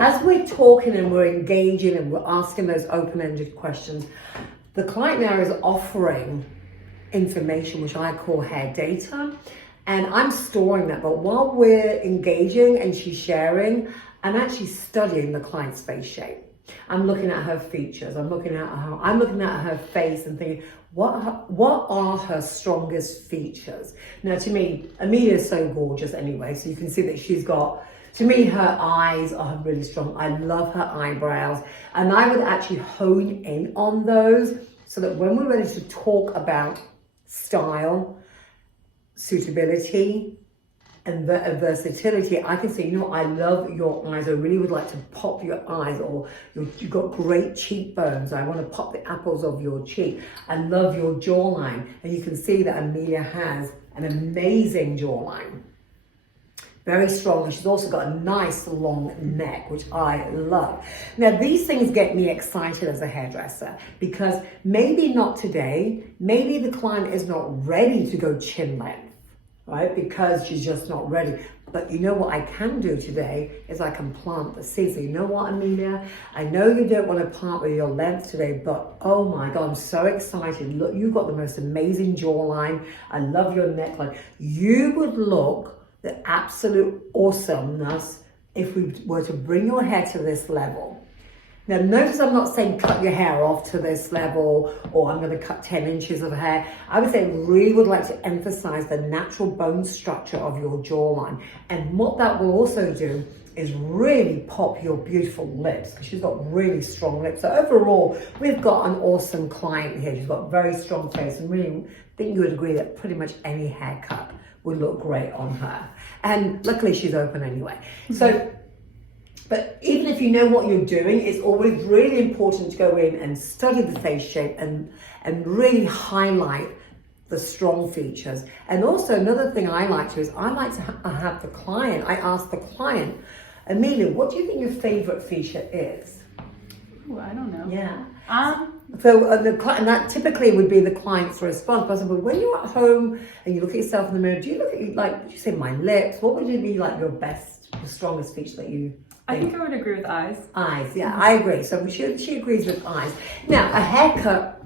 As we're talking and we're engaging and we're asking those open-ended questions, the client now is offering information, which I call hair data, and I'm storing that. But while we're engaging and she's sharing, I'm actually studying the client's face shape. I'm looking at her features. I'm looking at her face and thinking, what are her strongest features? Now, to me, Amelia is so gorgeous anyway, so you can see that she's got, to me, her eyes are really strong. I love her eyebrows, and I would actually hone in on those so that when we're ready to talk about style, suitability, and versatility, I can say, you know, I love your eyes. I really would like to pop your eyes, or you've got great cheekbones. I want to pop the apples of your cheek. I love your jawline. And you can see that Amelia has an amazing jawline. Very strong. And she's also got a nice long neck, which I love. Now, these things get me excited as a hairdresser, because maybe not today, maybe the client is not ready to go chin length, right? Because she's just not ready. But you know what I can do today is I can plant the seeds. So you know what, Amelia? I know you don't want to part with your length today, but oh my God, I'm so excited. Look, you've got the most amazing jawline. I love your neckline. You would look the absolute awesomeness if we were to bring your hair to this level. Now, notice I'm not saying cut your hair off to this level, or I'm going to cut 10 inches of hair. I would say really would like to emphasize the natural bone structure of your jawline. And what that will also do is really pop your beautiful lips, because she's got really strong lips. So overall, we've got an awesome client here. She's got a very strong face, and really think you would agree that pretty much any haircut would look great on her. And luckily she's open anyway. So, but even if you know what you're doing, it's always really important to go in and study the face shape and really highlight the strong features. And also another thing I like to do is I like to have the client, I ask the client, Amelia, what do you think your favorite feature is? Ooh, I don't know. Yeah. So and that typically would be the client's response. But when you're at home and you look at yourself in the mirror, do you look at, like, would you say my lips? What would be like your strongest feature that you? I think I would agree with eyes. Eyes, yeah, I agree. So she agrees with eyes. Now, a haircut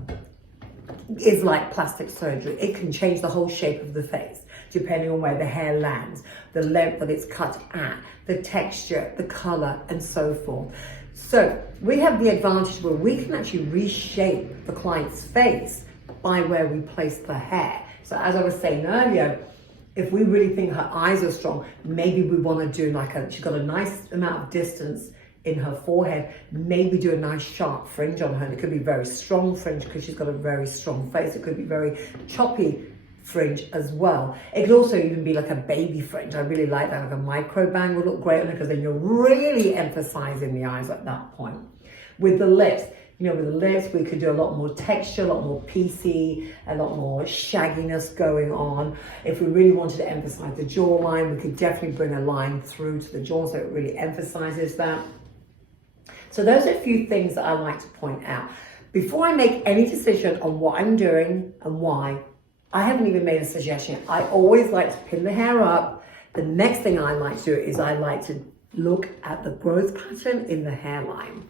is like plastic surgery. It can change the whole shape of the face, depending on where the hair lands, the length that it's cut at, the texture, the color, and so forth. So we have the advantage where we can actually reshape the client's face by where we place the hair. So as I was saying earlier, if we really think her eyes are strong, maybe we want to do she's got a nice amount of distance in her forehead, maybe do a nice sharp fringe on her. And it could be very strong fringe because she's got a very strong face. It could be very choppy fringe as well. It could also even be like a baby fringe. I really like that. Like a micro bang will look great on her, because then you're really emphasizing the eyes at that point. With the lips, you know, with the lips, we could do a lot more texture, a lot more PC, a lot more shagginess going on. If we really wanted to emphasize the jawline, we could definitely bring a line through to the jaw, so it really emphasizes that. So those are a few things that I like to point out. Before I make any decision on what I'm doing and why, I haven't even made a suggestion. I always like to pin the hair up. The next thing I like to do is I like to look at the growth pattern in the hairline.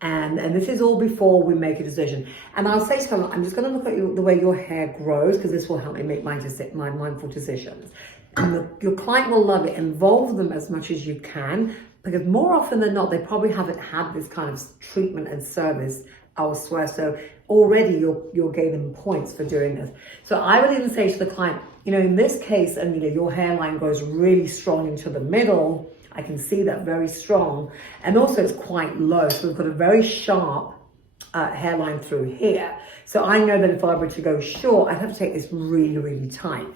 And this is all before we make a decision. And I'll say to them, I'm just going to look at the way your hair grows, because this will help me make my mindful decisions. And your client will love it. Involve them as much as you can, because more often than not, they probably haven't had this kind of treatment and service elsewhere. So already you're gaining points for doing this. So I would even say to the client, you know, in this case, Amelia, your hairline goes really strong into the middle. I can see that very strong. And also it's quite low. So we've got a very sharp hairline through here. So I know that if I were to go short, I'd have to take this really, really tight,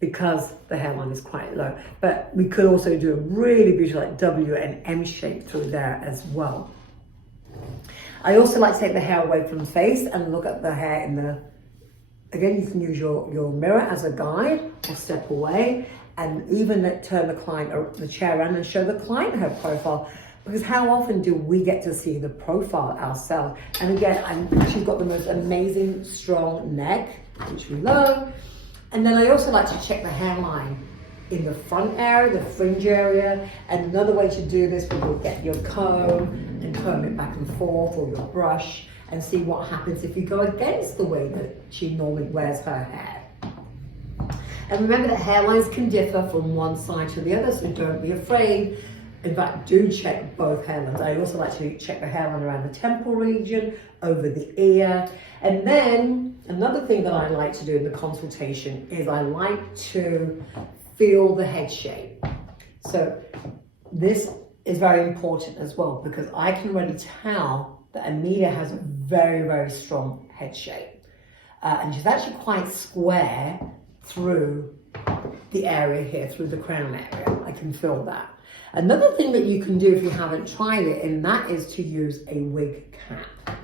because the hairline is quite low. But we could also do a really beautiful like W and M shape through there as well. I also like to take the hair away from the face and look at the hair in the, again, you can use your mirror as a guide, or step away and even turn the chair around and show the client her profile. Because how often do we get to see the profile ourselves? And again, she's got the most amazing strong neck, which we love. And then I also like to check the hairline in the front area, the fringe area. And another way to do this would be get your comb and comb it back and forth, or your brush, and see what happens if you go against the way that she normally wears her hair. And remember that hairlines can differ from one side to the other, so don't be afraid. In fact, do check both hairlines. I also like to check the hairline around the temple region, over the ear. And then another thing that I like to do in the consultation is I like to feel the head shape. So this is very important as well, because I can already tell that Anita has a very, very strong head shape. And she's actually quite square through the area here, through the crown area. I can feel that. Another thing that you can do if you haven't tried it, and that is to use a wig cap.